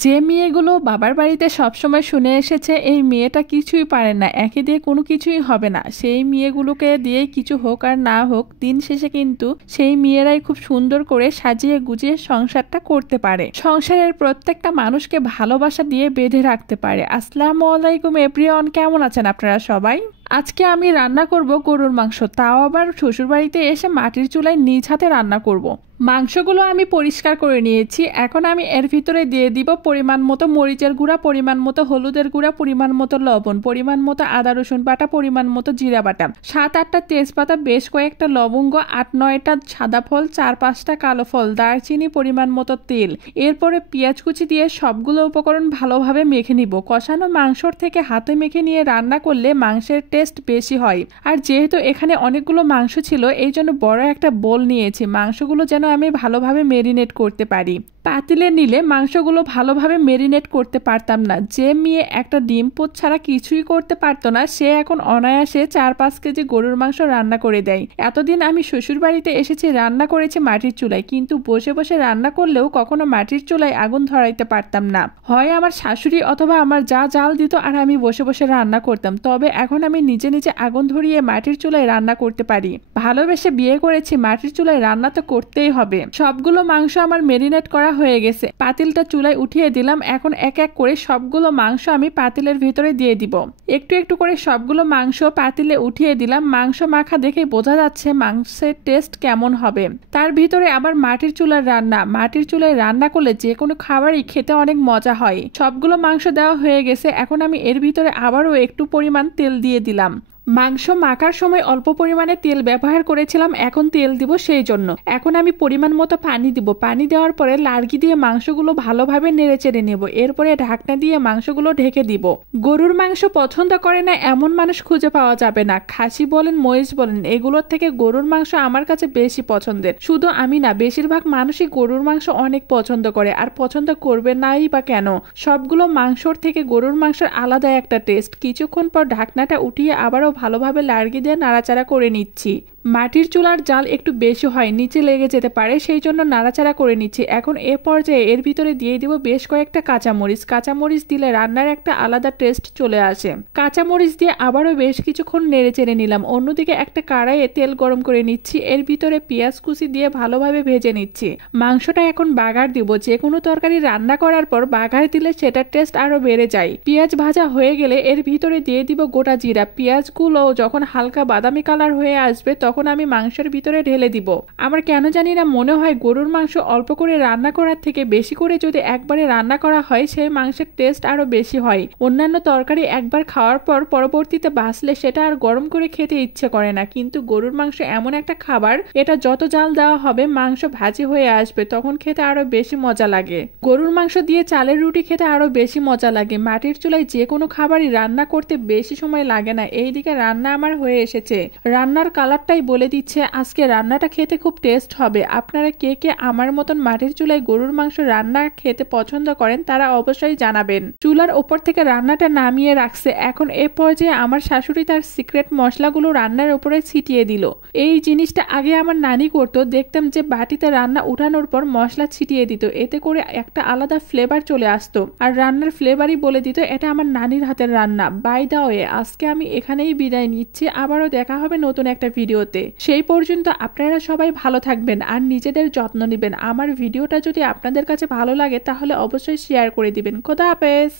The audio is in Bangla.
যে মেয়েগুলো বাবার বাড়িতে সবসময় শুনে এসেছে এই মেয়েটা কিছুই পারে না, একে দিয়ে কোনো কিছুই হবে না, সেই মেয়েগুলোকে দিয়ে কিছু হোক আর না হোক দিন শেষে কিন্তু সেই মেয়েরাই খুব সুন্দর করে সাজিয়ে গুজিয়ে সংসারটা করতে পারে, সংসারের প্রত্যেকটা মানুষকে ভালোবাসা দিয়ে বেঁধে রাখতে পারে। আসসালামু আলাইকুম এভরিওয়ান, কেমন আছেন আপনারা সবাই? আজকে আমি রান্না করব গরুর মাংস, তাও আবার শ্বশুরবাড়িতে এসে মাটির চুলায় নিজ হাতে রান্না করব। মাংসগুলো আমি পরিষ্কার করে নিয়েছি। এখন আমি এর ভিতরে দিয়ে দিব পরিমাণ মতো মরিচের গুঁড়া, পরিমাণ মতো হলুদের গুঁড়া, পরিমাণ মতো লবণ, পরিমাণ মতো আদা রসুন বাটা, পরিমাণ মতো জিরা বাটা, 7-8টা তেজপাতা, বেশ কয়েকটা লবঙ্গ, 8-9টা সাদা ফল, 4-5টা কালো ফল, দারচিনি, পরিমাণ মতো তেল। এরপরে পেঁয়াজ কুচি দিয়ে সবগুলো উপকরণ ভালোভাবে মেখে নিব। কষানো মাংসর থেকে হাতে মেখে নিয়ে রান্না করলে মাংসের টেস্ট বেশি হয়। আর যেহেতু এখানে অনেকগুলো মাংস ছিল এই জন্য বড় একটা বোল নিয়েছি, মাংসগুলো যেন আমি ভালোভাবে মেরিনেট করতে পারি। পাতিলে নিলে মাংসগুলো ভালোভাবে মেরিনেট করতে পারতাম না। যে মেয়ে একটা ডিম পোচ ছাড়া কিছুই করতে পারতো না সে এখন অনায়াসে 4-5 কেজি গরুর মাংস রান্না করে দেয়। এতদিন আমি শ্বশুর বাড়িতে এসেছি, রান্না করেছি মাটির চুলায়, কিন্তু বসে বসে রান্না করলেও কখনো মাটির চুলায় আগুন ধরাইতে পারতাম না। হয় আমার শাশুড়ি অথবা আমার যা জাল দিত আর আমি বসে বসে রান্না করতাম। তবে এখন আমি নিজে নিজে আগুন ধরিয়ে মাটির চুলায় রান্না করতে পারি। ভালোবেসে বিয়ে করেছি, মাটির চুলায় রান্না তো করতেই হবে। সবগুলো মাংস আমার মেরিনেট করা হয়ে গেছে, পাতিলটা চুলায় উঠিয়ে দিলাম। এখন এক এক করে সবগুলো মাংস আমি পাতিলের ভিতরে দিয়ে দিব। একটু একটু করে সবগুলো মাংস পাতিলে উঠিয়ে দিলাম। মাংস মাখা দেখে বোঝা যাচ্ছে মাংসের টেস্ট কেমন হবে। তার ভিতরে আবার মাটির চুলার রান্না, মাটির চুলায় রান্না করলে যে কোনো খাবারই খেতে অনেক মজা হয়। সবগুলো মাংস দেওয়া হয়ে গেছে। এখন আমি এর ভিতরে আবারও একটু পরিমাণ তেল দিয়ে দিলাম। মাংস মাখার সময় অল্প পরিমাণে তেল ব্যবহার করেছিলাম, এখন তেল দিব সেই জন্য। এখন আমি পরিমাণ মতো পানি দিব। পানি দেওয়ার পরে লার্গি দিয়ে মাংসগুলো ভালোভাবে নেড়ে চেড়ে নেব। এরপরে ঢাকনা দিয়ে মাংসগুলো ঢেকে দিব। গরুর মাংস পছন্দ করে না এমন মানুষ খুঁজে পাওয়া যাবে না। খাসি বলেন মহিষ বলেন, এগুলোর থেকে গরুর মাংস আমার কাছে বেশি পছন্দের। শুধু আমি না, বেশিরভাগ মানুষই গরুর মাংস অনেক পছন্দ করে। আর পছন্দ করবে নাই বা কেন? সবগুলো মাংসর থেকে গরুর মাংসের আলাদা একটা টেস্ট। কিছুক্ষণ পর ঢাকনাটা উঠিয়ে আবারও ভালোভাবে লার্গি দিয়ে নাড়াচাড়া করে নিচ্ছি। মাটির চুলার জাল একটু বেশি হয়, নিচে লেগে যেতে পারে, সেই জন্য নাড়াচাড়া করে নিচ্ছি। এখন এ পর্যায়ে এর ভিতরে দিয়ে দিব বেশ কয়েকটা কাঁচামরিচ। কাঁচামরিচ দিলে রান্নার একটা আলাদা টেস্ট চলে আসে। কাঁচামরিচ দিয়ে আবারও বেশ কিছুক্ষণ নেড়ে চেড়ে নিলাম। অন্যদিকে একটা কড়াইয়ে তেল গরম করে নিচ্ছি। এর ভিতরে পেঁয়াজ কুচি দিয়ে ভালোভাবে ভেজে নিচ্ছি। মাংসটা এখন বাগার দিব। যে কোনো তরকারি রান্না করার পর বাগার দিলে সেটার টেস্ট আরো বেড়ে যায়। পেঁয়াজ ভাজা হয়ে গেলে এর ভিতরে দিয়ে দিব গোটা জিরা। পেঁয়াজগুলো যখন হালকা বাদামি কালার হয়ে আসবে তখন আমি মাংসের ভিতরে ঢেলে দিব। আমার কেন জানি না মনে হয় গরুর মাংস অল্প করে রান্না করার থেকে বেশি করে যদি একবারে রান্না করা হয় সেই মাংসের টেস্ট আরো বেশি হয়। অন্যান্য তরকারি একবার খাওয়ার পর পরবর্তীতে বাঁচলে সেটা আর গরম করে খেতে ইচ্ছে করে না, কিন্তু গরুর মাংস এমন একটা খাবার, এটা যত জাল দেওয়া হবে মাংস ভাজি হয়ে আসবে, তখন খেতে আরো বেশি মজা লাগে। গরুর মাংস দিয়ে চালের রুটি খেতে আরো বেশি মজা লাগে। মাটির চুলায় যে কোনো খাবারই রান্না করতে বেশি সময় লাগে না। এইদিকে রান্না আমার হয়ে এসেছে। রান্নার কালারটাই বলে দিচ্ছে আজকে রান্নাটা খেতে খুব টেস্ট হবে। আপনারা কে কে আমার মতন মাটির চুলায় গরুর মাংস রান্না খেতে পছন্দ করেন তারা অবশ্যই জানাবেন। চুলার ওপর থেকে রান্নাটা নামিয়ে রাখছে। এখন এ পর্যায়ে আমার শাশুড়ি তার সিক্রেট মশলাগুলো রান্নার উপরে ছিটিয়ে দিল। এই জিনিসটা আগে আমার নানি করতো, দেখতাম যে বাটিতে রান্না উঠানোর পর মশলা ছিটিয়ে দিত, এতে করে একটা আলাদা ফ্লেভার চলে আসতো। আর রান্নার ফ্লেভারই বলে দিত এটা আমার নানির হাতের রান্না। বাই দা ওয়ে, আজকে আমি এখানেই বিদায় নিচ্ছি। আবারও দেখা হবে নতুন একটা ভিডিওতে। সেই পর্যন্ত আপনারা সবাই ভালো থাকবেন আর নিজেদের যত্ন নেবেন। আমার ভিডিওটা যদি আপনাদের কাছে ভালো লাগে তাহলে অবশ্যই শেয়ার করে দিবেন। খোদা হাফেজ।